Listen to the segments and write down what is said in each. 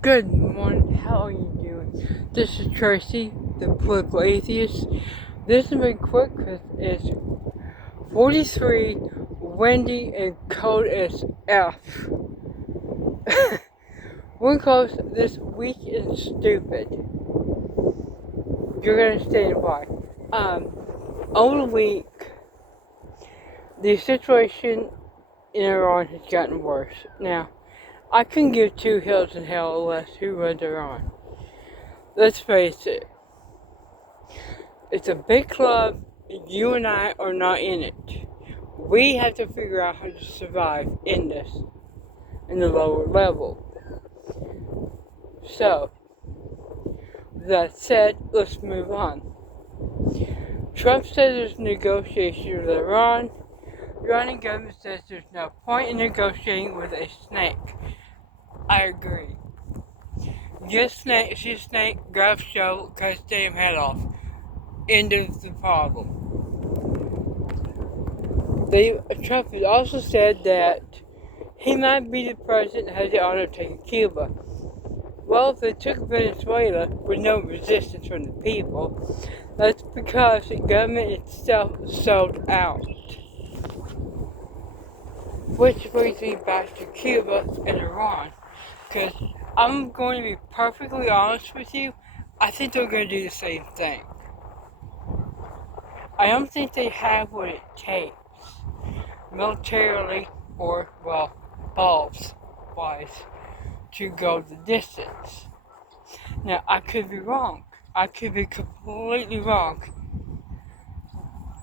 Good morning, how are you doing? This is Tracy, the political atheist. This is very quick because it's 43, windy, and cold as F. One calls this weak and stupid. You're gonna understand why. Over the week, the situation in Iran has gotten worse. Now, I couldn't give two hills in hell less who runs Iran. Let's face it. It's a big club, and you and I are not in it. We have to figure out how to survive in this, in the lower level. So, that said, let's move on. Trump says there's negotiations with Iran. The Iranian government says there's no point in negotiating with a snake. I agree. Get a snake, see a snake, grab a shovel, cut its damn head off. End of the problem. Trump has also said that he might be the president that has the honor of taking Cuba. Well, if they took Venezuela with no resistance from the people, that's because the government itself sold out. Which brings me back to Cuba and Iran. Because I'm going to be perfectly honest with you, I think they're going to do the same thing. I don't think they have what it takes, militarily or, well, balls-wise, to go the distance. Now, I could be wrong. I could be completely wrong.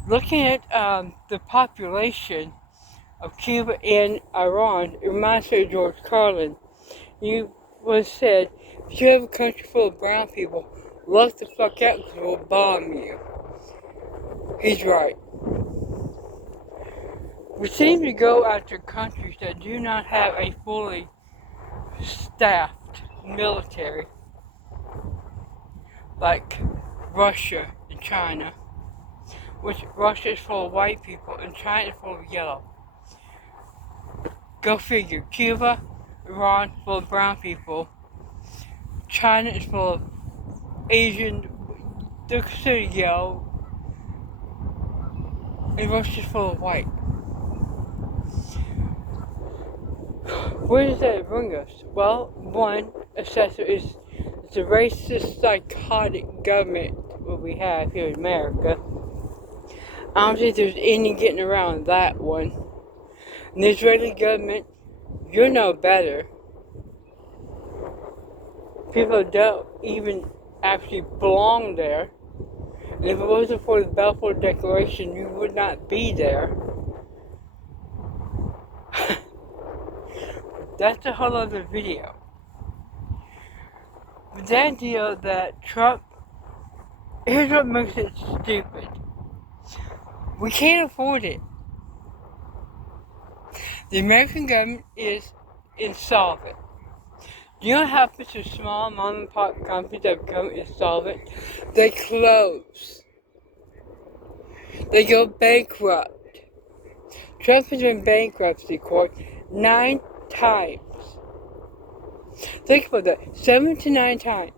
Looking at the population of Cuba and Iran, it reminds me of George Carlin. He once said, if you have a country full of brown people, look the fuck out because we'll bomb you. He's right. We seem to go after countries that do not have a fully staffed military, like Russia and China, which Russia is full of white people and China is full of yellow. Go figure. Cuba, Iran, full of brown people. China is full of Asian, they're considered yellow, and Russia is full of white. Where does that bring us? Well, one assessor is it's a racist, psychotic government what we have here in America. I don't think there's any getting around that one. And the Israeli government, you're no better. People don't even actually belong there. And if it wasn't for the Balfour Declaration, you would not be there. That's a whole other video. But the idea that Trump, here's what makes it stupid. We can't afford it. The American government is insolvent. Do you know what happens to small mom and pop companies that become insolvent? They close. They go bankrupt. Trump has been bankruptcy court 9 times. Think about that. 7 to 9 times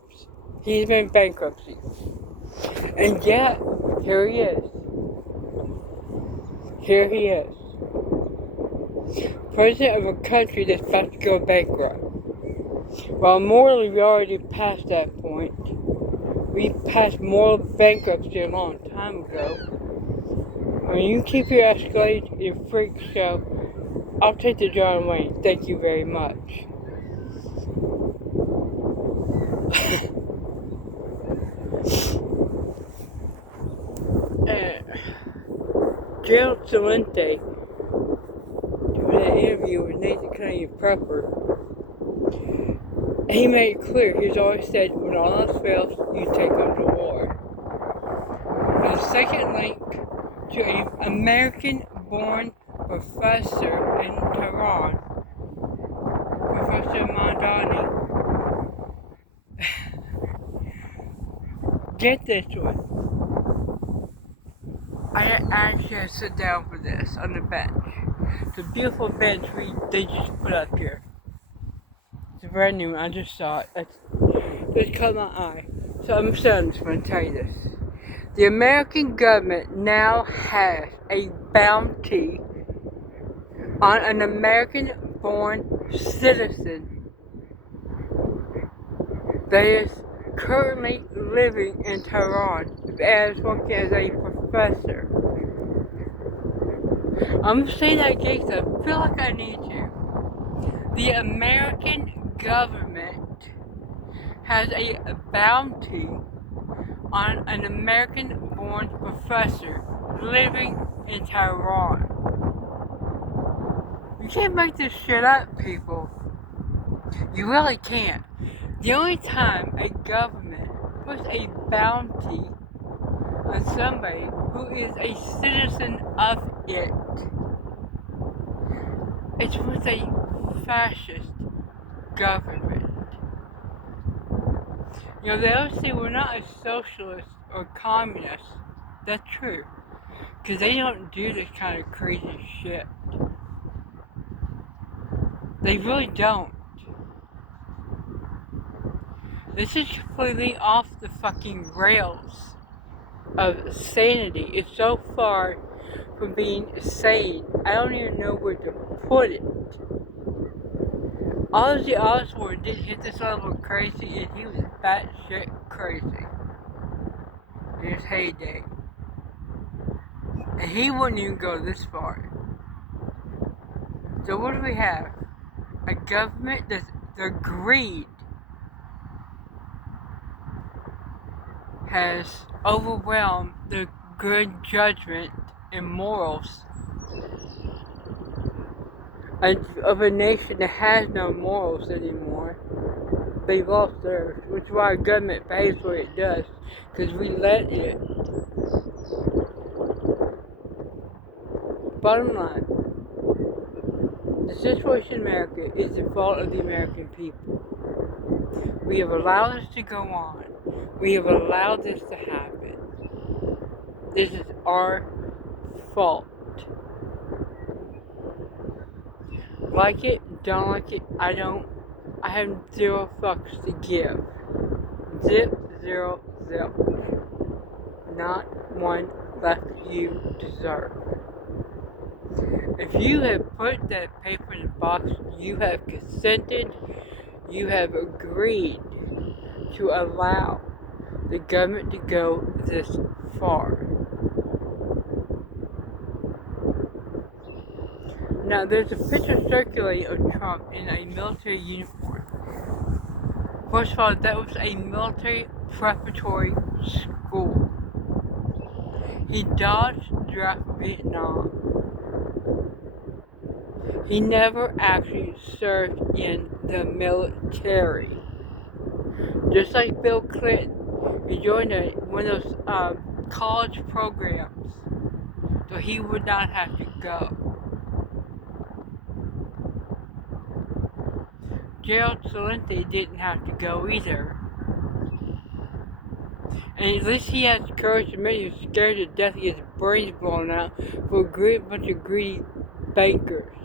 he's been bankruptcy. And yet, here he is. Here he is. President of a country that's about to go bankrupt. Well, morally, we already passed that point. We passed moral bankruptcy a long time ago. When you keep your Escalade and your freak show, I'll take the John Wayne. Thank you very much. Gerald Celente, doing an interview with Nathan Kennedy Prepper, he made it clear, he's always said, when all else fails, you take on the war. And the second link to an American-born professor in Tehran, Professor Mandani. Get this one. I actually had to sit down for this on the bench. It's a beautiful bench they just put up here. It's a brand new one. I just saw it. Just caught my eye. So I'm just going to tell you this. The American government now has a bounty on an American-born citizen that is currently living in Tehran as working as a professor. I'm going to say that again because I feel like I need to. The American government has a bounty on an American-born professor living in Tehran. You can't make this shit up, people. You really can't. The only time a government puts a bounty on somebody who is a citizen of it, it's with a fascist government. You know, they always say we're not a socialist or communist. That's true. Because they don't do this kind of crazy shit. They really don't. This is completely off the fucking rails of sanity. It's so far from being sane, I don't even know where to put it. Ozzy Osbourne didn't hit this level of crazy, and he was batshit crazy in his heyday. And he wouldn't even go this far. So what do we have? A government that's their greed has overwhelmed the good judgment and morals of a nation that has no morals anymore. They've lost theirs, which is why our government pays what it does, because we let it. Bottom line, the situation in America is the fault of the American people. We have allowed this to go on. We have allowed this to happen. This is our fault. Like it, don't like it, I have zero fucks to give. Zip, zero, zip. Not one left you deserve. If you have put that paper in the box, you have consented, you have agreed to allow the government to go this far. Now, there's a picture circulating of Trump in a military uniform. First of all, that was a military preparatory school. He dodged the draft for Vietnam. He never actually served in the military. Just like Bill Clinton, he joined one of those college programs, so he would not have to go. Gerald Celente didn't have to go either. And at least he has the courage to admit he was scared to death to get his brains blown out for a bunch of greedy bankers.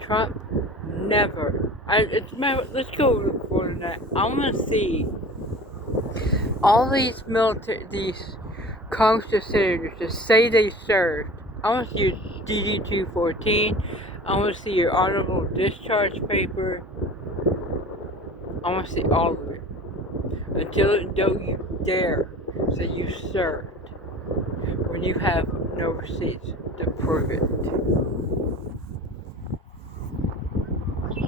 Trump never. Let's go for that. I want to see all these Congress senators to say they served. I want to see your DD-214. I want to see your honorable discharge paper. I want to see all of it. Until don't you dare say you served when you have no receipts to prove it.